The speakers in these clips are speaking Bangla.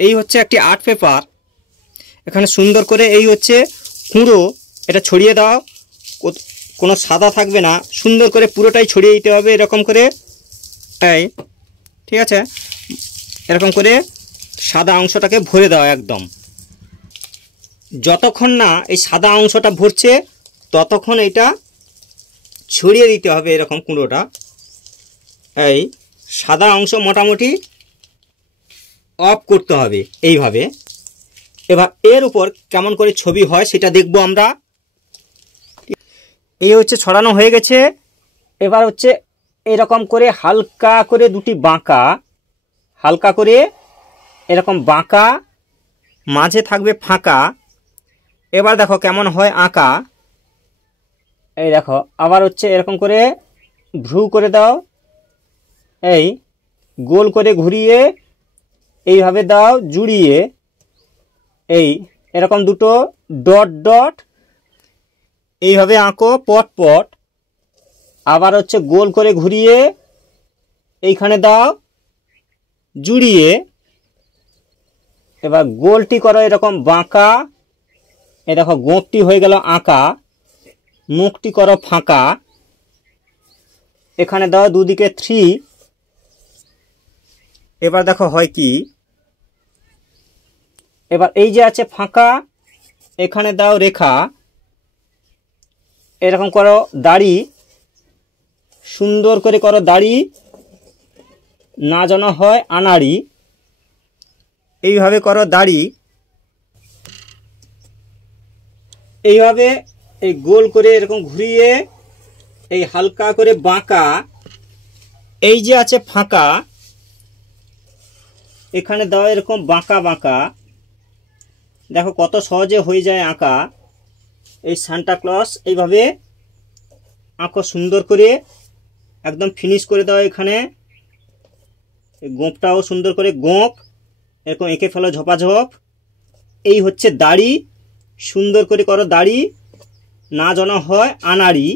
এই হচ্ছে একটি আর্ট পেপার। এখানে সুন্দর করে এই হচ্ছে কুঁড়ো, এটা ছড়িয়ে দাও, কোনো সাদা থাকবে না, সুন্দর করে পুরোটাই ছড়িয়ে দিতে হবে এরকম করে। এই ঠিক আছে, এরকম করে সাদা অংশটাকে ভরে দাও একদম। যতক্ষণ না এই সাদা অংশটা ভরছে ততক্ষণ এটা ছড়িয়ে দিতে হবে এরকম কুঁড়োটা। এই সাদা অংশ মোটামুটি অফ করতে হবে এইভাবে। এবার এর উপর কেমন করে ছবি হয় সেটা দেখব আমরা। এই হচ্ছে ছড়ানো হয়ে গেছে। এবার হচ্ছে এরকম করে হালকা করে দুটি বাঁকা, হালকা করে এরকম বাঁকা, মাঝে থাকবে ফাঁকা। এবার দেখো কেমন হয় আঁকা। এই দেখো আবার হচ্ছে এরকম করে ভ্রু করে দাও, এই গোল করে ঘুরিয়ে এইভাবে দাও জুড়িয়ে, এই এরকম দুটো ডট ডট এইভাবে আঁকো পট পট। আবার হচ্ছে গোল করে ঘুরিয়ে এইখানে দাও জুড়িয়ে। এবার গোলটি করো এরকম বাঁকা, এই দেখো গোঁপটি হয়ে গেল আঁকা, মুখটি করো ফাঁকা। এখানে দাও দুদিকে 3। এবার দেখো হয় কি, এবার এই যে আছে ফাঁকা, এখানে দাও রেখা, এরকম করো দাড়ি, সুন্দর করে করো দাড়ি, না যেন হয় আনাড়ি। এইভাবে করো দাড়ি, এইভাবে এই গোল করে এরকম ঘুরিয়ে এই হালকা করে বাঁকা। এই যে আছে ফাঁকা, এখানে দাও এরকম বাঁকা বাঁকা। দেখো কত সহজে হয়ে যায় আঁকা। এই সান্টা ক্লজ এইভাবে আঁকো সুন্দর করে, একদম ফিনিশ করে দাও। এখানে গোঁপটাও সুন্দর করে গোঁপ এরকম এঁকে ফেলো ঝোপাঝোপ। এই হচ্ছে দাড়ি, সুন্দর করে করো দাড়ি, না যেন হয় আনাড়ি।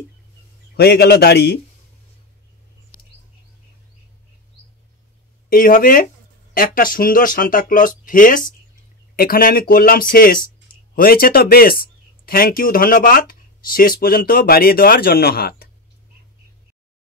হয়ে গেল দাড়ি। এইভাবে একটা সুন্দর সান্তা ক্লজ ফেস এখানে আমি করলাম শেষ। হয়েছে তো বেশ। থ্যাংক ইউ, ধন্যবাদ শেষ পর্যন্ত বাড়িয়ে দেওয়ার জন্য হাত।